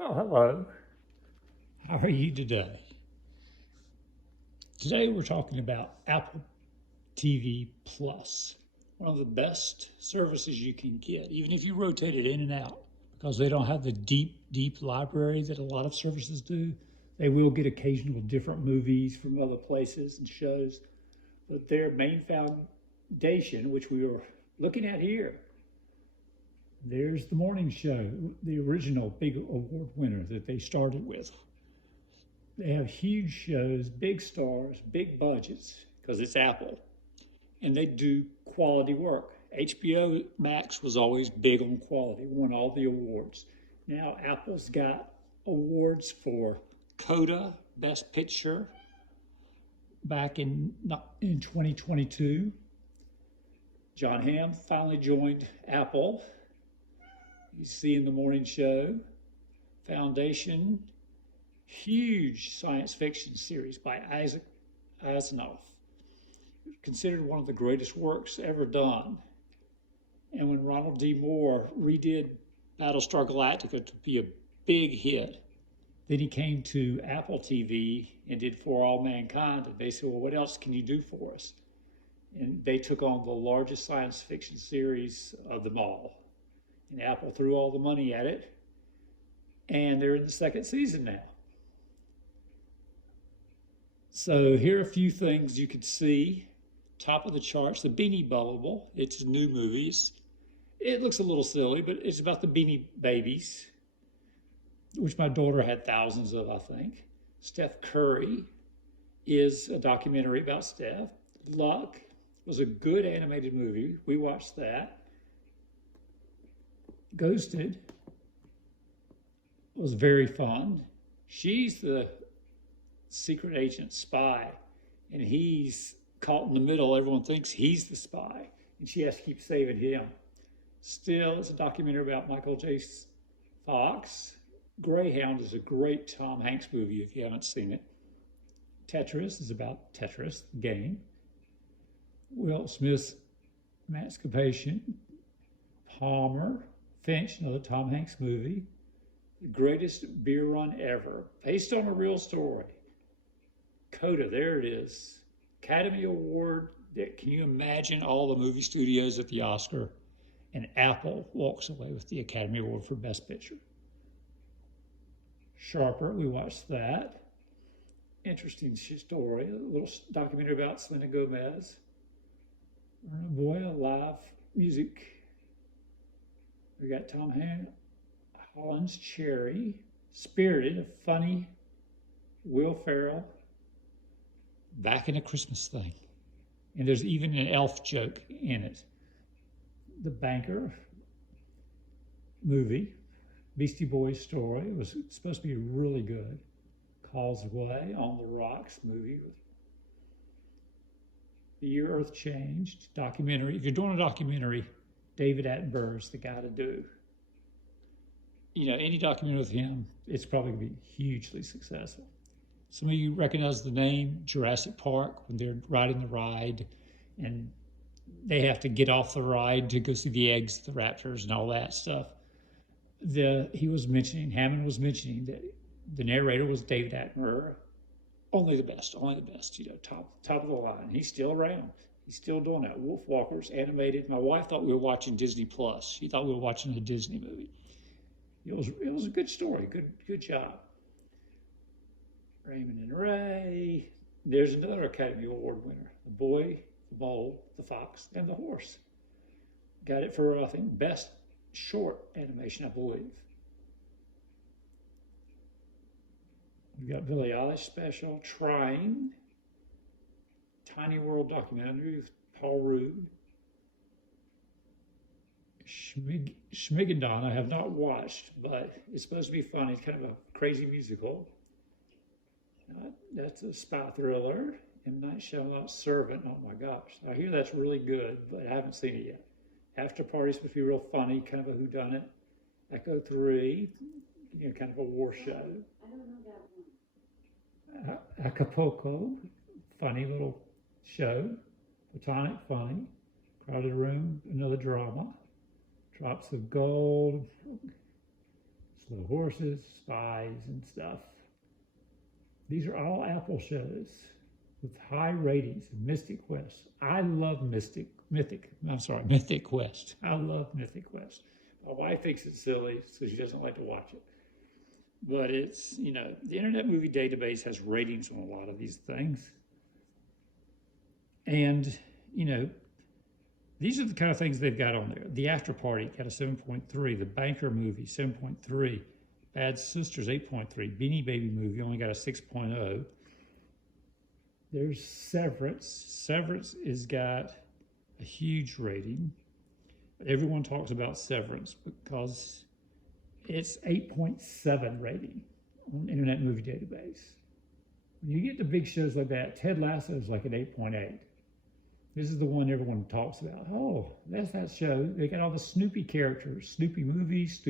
Well, hello. How are you today? Today we're talking about Apple TV Plus, one of the best services you can get, even if you rotate it in and out, because they don't have the deep library that a lot of services do. They will get occasional different movies from other places and shows, but their main foundation, which we are looking at here, there's the morning show, the original big award winner that they started with. They have huge shows, big stars, big budgets, because it's Apple. And they do quality work. HBOMAX was always big on quality, won all the awards. Now Apple's got awards for Coda, Best Picture, back in 2022. John Hamm finally joined Apple. You see in the morning show, Foundation, huge science fiction series by Isaac Asimov, considered one of the greatest works ever done. And when Ronald D. Moore redid Battlestar Galactica to be a big hit, then he came to Apple TV and did For All Mankind, and they said, well, what else can you do for us? And they took on the largest science fiction series of them all. And Apple threw all the money at it, and they're in the second season now. So here are a few things you could see. Top of the charts, the Beanie Bubble. It's a new movie. It looks a little silly, but it's about the Beanie Babies, which my daughter had thousands of, I think. Steph Curry is a documentary about Steph. Luck was a good animated movie. We watched that. Ghosted was very fun. She's the secret agent spy, and he's caught in the middle. Everyone thinks he's the spy, and she has to keep saving him. Still, it's a documentary about Michael J. Fox. Greyhound is a great Tom Hanks movie if you haven't seen it. Tetris is about Tetris, the game. Will Smith's Emancipation. Palmer. Finch, another Tom Hanks movie. The Greatest Beer Run Ever, based on a real story. Coda, there it is. Academy Award. Can you imagine all the movie studios at the Oscar? And Apple walks away with the Academy Award for Best Picture. Sharper, we watched that. Interesting story. A little documentary about Selena Gomez. Boy, live music. We got Tom Holland's Cherry. Spirited, a funny Will Ferrell. Back in a Christmas thing. And there's even an elf joke in it. The Banker movie, Beastie Boys story, it was supposed to be really good. Causeway, On the Rocks movie. The Year Earth Changed, documentary. If you're doing a documentary, David Attenborough is the guy to do. You know, any documentary with him, it's probably going to be hugely successful. Some of you recognize the name Jurassic Park when they're riding the ride and they have to get off the ride to go see the eggs, the raptors, and all that stuff. Hammond was mentioning that the narrator was David Attenborough. Only the best, you know, top of the line. He's still around. He's still doing that. Wolf Walkers, animated. My wife thought we were watching Disney Plus. She thought we were watching a Disney movie. It was a good story. Good job. Raymond and Ray. There's another Academy Award winner. The Boy, the Mole, the Fox, and the Horse. Got it for, I think, Best Short Animation, I believe. We've got Billie Eilish special, Trying. Tiny World documentary with Paul Rudd. Schmigadoon I have not watched, but it's supposed to be fun. It's kind of a crazy musical. That's a spy thriller. M. Night Shyamalan's Servant. Oh my gosh. I hear that's really good, but I haven't seen it yet. After Party is supposed to be real funny, kind of a whodunit. Echo 3, you know, kind of a war show. I don't know that one. Acapulco, funny little show. Platonic, funny. Crowded Room, another drama. Drops of Gold. with horses, spies, and stuff. These are all Apple shows with high ratings. Mythic Quest. I love Mythic Quest. I love Mythic Quest. My wife thinks it's silly, so she doesn't like to watch it. But it's, the Internet Movie Database has ratings on a lot of these things. And, these are the kind of things they've got on there. The After Party got a 7.3. The Banker Movie, 7.3. Bad Sisters, 8.3. Beanie Baby Movie only got a 6.0. There's Severance. Severance has got a huge rating. Everyone talks about Severance because it's 8.7 rating on Internet Movie Database. When you get to big shows like that, Ted Lasso is like an 8.8. This is the one everyone talks about. Oh, that's that show. They got all the Snoopy characters, Snoopy movies,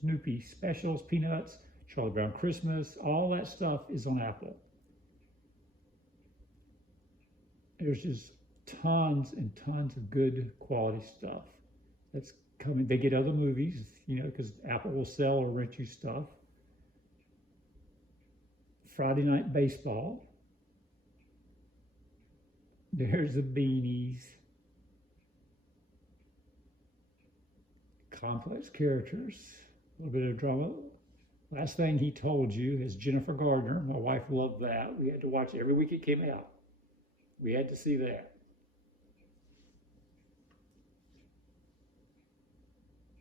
Snoopy specials, Peanuts, Charlie Brown Christmas, all that stuff is on Apple. There's just tons and tons of good quality stuff that's coming. They get other movies, because Apple will sell or rent you stuff. Friday Night Baseball. There's the Beanies. Complex characters, a little bit of drama. Last Thing He Told You is Jennifer Gardner. My wife loved that. We had to watch it every week it came out. We had to see that.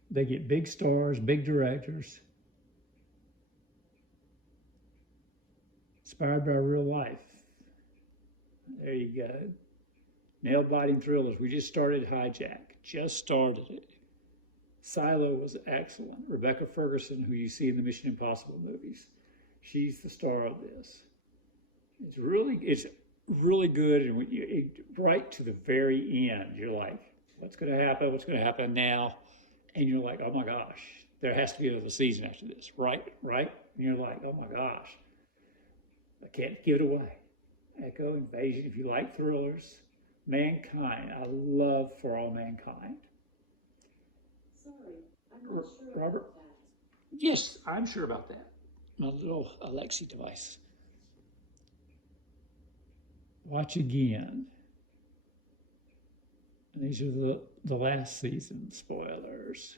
They get big stars, big directors. Inspired by real life. There you go. Nail-biting thrillers. We just started Hijack. Just started it. Silo was excellent. Rebecca Ferguson, who you see in the Mission Impossible movies. She's the star of this. It's really good, and when right to the very end, you're like, what's going to happen? What's going to happen now? And you're like, oh my gosh, there has to be another season after this, right? And you're like, oh my gosh, I can't give it away. Echo, Invasion, if you like thrillers. Mankind, I love For All Mankind. Sorry, I'm not sure Robert? about that. Yes, I'm sure about that. My little Alexa device. Watch Again. And these are the last season spoilers.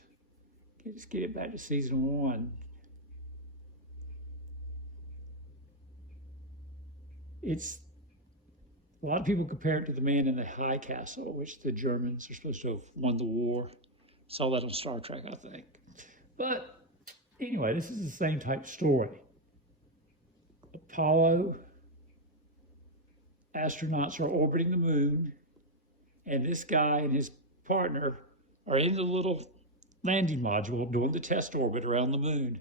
Just get it back to season 1. It's a lot of people compare it to The Man in the High Castle, which the Germans are supposed to have won the war. Saw that on Star Trek, I think. But anyway, this is the same type story. Apollo astronauts are orbiting the moon, and this guy and his partner are in the little landing module doing the test orbit around the moon.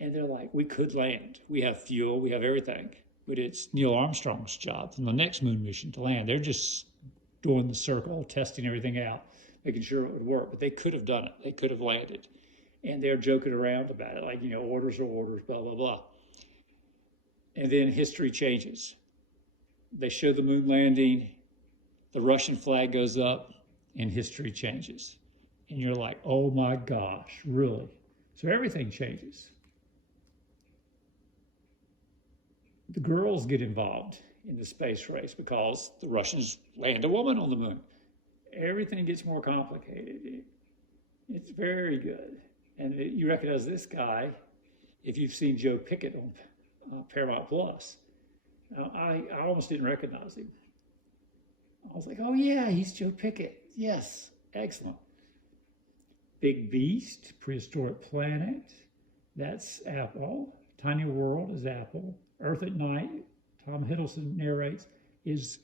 And they're like, we could land. We have fuel, we have everything. But it's Neil Armstrong's job from the next moon mission to land. They're just doing the circle, testing everything out, making sure it would work. But they could have done it. They could have landed. And they're joking around about it, like, orders are orders, blah, blah, blah. And then history changes. They show the moon landing, the Russian flag goes up, and history changes. And you're like, oh my gosh, really? So everything changes. The girls get involved in the space race because the Russians land a woman on the moon. Everything gets more complicated. It's very good. And you recognize this guy if you've seen Joe Pickett on Paramount Plus. Now, I almost didn't recognize him. I was like, oh yeah, he's Joe Pickett. Yes, excellent. Big Beast, Prehistoric Planet, that's Apple. Tiny World is Apple. Earth at Night, Tom Hiddleston narrates, is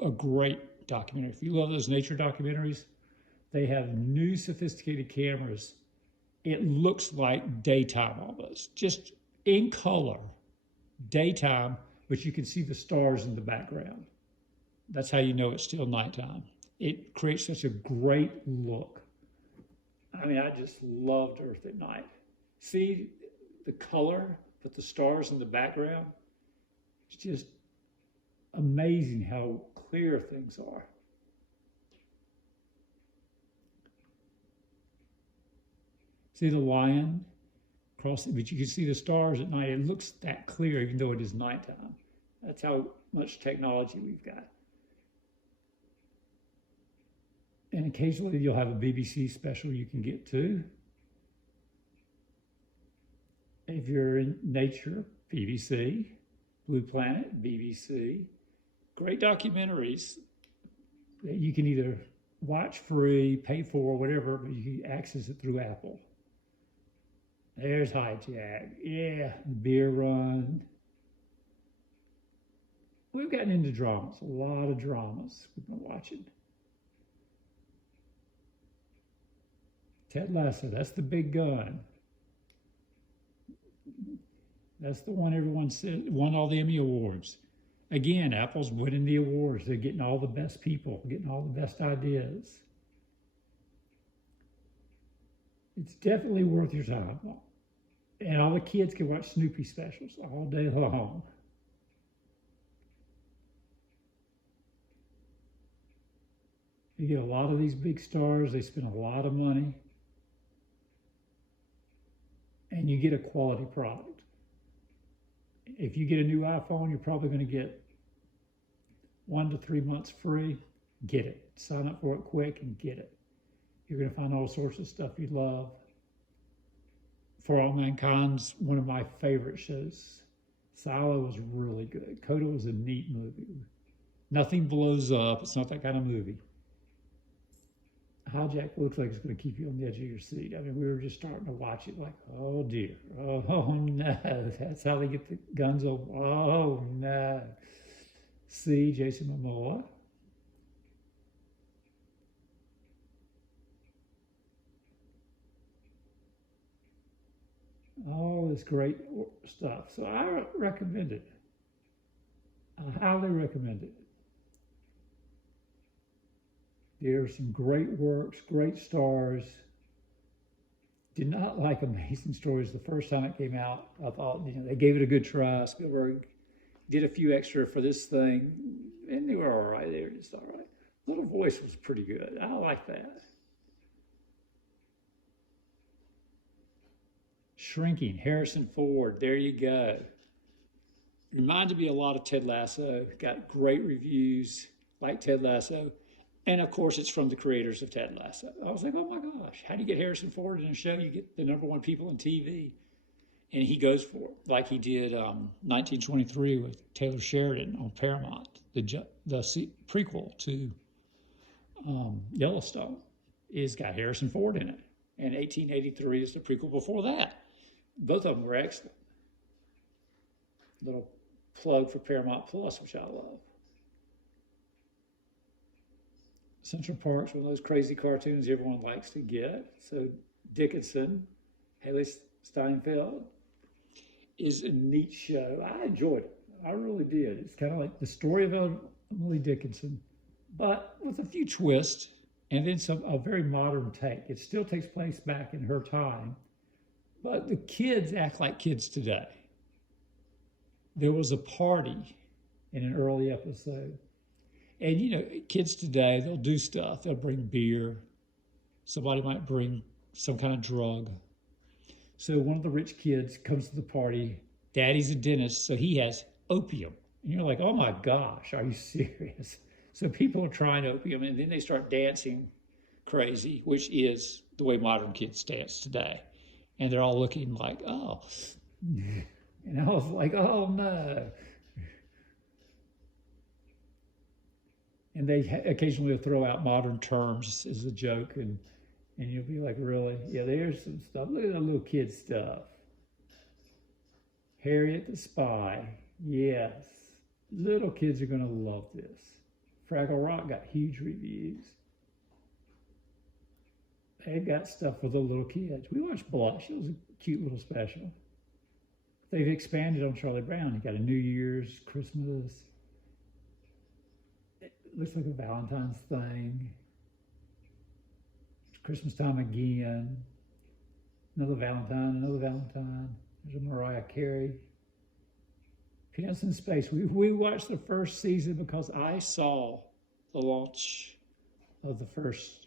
a great documentary. If you love those nature documentaries, they have new sophisticated cameras. It looks like daytime almost, just in color, daytime, but you can see the stars in the background. That's how you know it's still nighttime. It creates such a great look. I mean, I just loved Earth at Night. See the color, but the stars in the background, it's just amazing how clear things are. See The Lion, across it, but you can see the stars at night. It looks that clear, even though it is nighttime. That's how much technology we've got. And occasionally you'll have a BBC special you can get to. If you're in nature, BBC, Blue Planet, BBC. Great documentaries that you can either watch free, pay for, whatever, but you can access it through Apple. There's Hijack. Yeah, Beer Run. We've gotten into dramas, a lot of dramas we've been watching. Ted Lasso, that's the big gun. That's the one everyone said won all the Emmy Awards. Again, Apple's winning the awards. They're getting all the best people, getting all the best ideas. It's definitely worth your time. And all the kids can watch Snoopy specials all day long. You get a lot of these big stars. They spend a lot of money. And you get a quality product. If you get a new iPhone, you're probably going to get 1 to 3 months free. Get it. Sign up for it quick and get it. You're going to find all sorts of stuff you love. For All Mankind's one of my favorite shows. Silo was really good. Coda was a neat movie. Nothing blows up. It's not that kind of movie. Hijack looks like it's going to keep you on the edge of your seat. I mean, we were just starting to watch it like, oh dear, oh no, that's how they get the guns over. Oh no. See, Jason Momoa. All this great stuff. So I recommend it. I highly recommend it. There's some great works, great stars. Did not like Amazing Stories the first time it came out. I thought, they gave it a good try. Spielberg did a few extra for this thing, and they were all right. They were just all right. Little Voice was pretty good. I like that. Shrinking, Harrison Ford, there you go. Reminded me a lot of Ted Lasso. Got great reviews, like Ted Lasso. And of course, it's from the creators of Ted Lasso. I was like, oh my gosh, how do you get Harrison Ford in a show? You get the #1 people on TV. And he goes for it, like he did 1923 with Taylor Sheridan on Paramount, the prequel to Yellowstone. It's got Harrison Ford in it. And 1883 is the prequel before that. Both of them were excellent. Little plug for Paramount Plus, which I love. Central Park's one of those crazy cartoons everyone likes to get. So Dickinson, Haley Steinfeld, is a neat show. I enjoyed it. I really did. It's kind of like the story of Emily Dickinson, but with a few twists and then a very modern take. It still takes place back in her time, but the kids act like kids today. There was a party in an early episode. And, kids today, they'll do stuff. They'll bring beer. Somebody might bring some kind of drug. So one of the rich kids comes to the party. Daddy's a dentist, so he has opium. And you're like, oh my gosh, are you serious? So people are trying opium, and then they start dancing crazy, which is the way modern kids dance today. And they're all looking like, oh. And I was like, oh no. And they occasionally throw out modern terms as a joke, and you'll be like, really? Yeah, there's some stuff. Look at the little kid stuff. Harriet the Spy. Yes. Little kids are going to love this. Fraggle Rock got huge reviews. They've got stuff for the little kids. We watched Blush. It was a cute little special. They've expanded on Charlie Brown. You got a New Year's, Christmas. It looks like a Valentine's thing. It's Christmas time again. Another Valentine. There's a Mariah Carey. Peanuts in Space. We watched the first season because I saw the launch of the first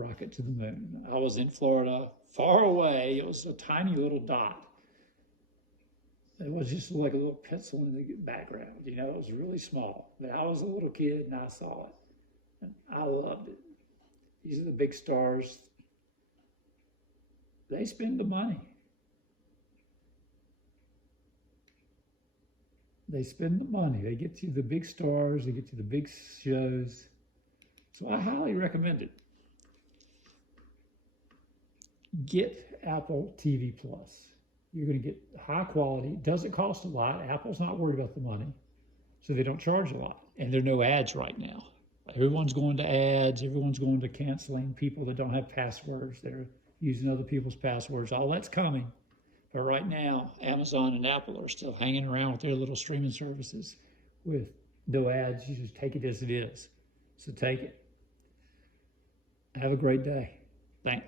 rocket to the moon. I was in Florida, far away. It was a tiny little dot. It was just like a little pencil in the background. You know, it was really small. But I was a little kid and I saw it. And I loved it. These are the big stars. They spend the money. They spend the money. They get you the big stars. They get you the big shows. So I highly recommend it. Get Apple TV Plus. You're going to get high quality. It doesn't cost a lot. Apple's not worried about the money, so they don't charge a lot. And there are no ads right now. Everyone's going to ads. Everyone's going to canceling people that don't have passwords. They're using other people's passwords. All that's coming. But right now, Amazon and Apple are still hanging around with their little streaming services with no ads. You just take it as it is. So take it. Have a great day. Thanks.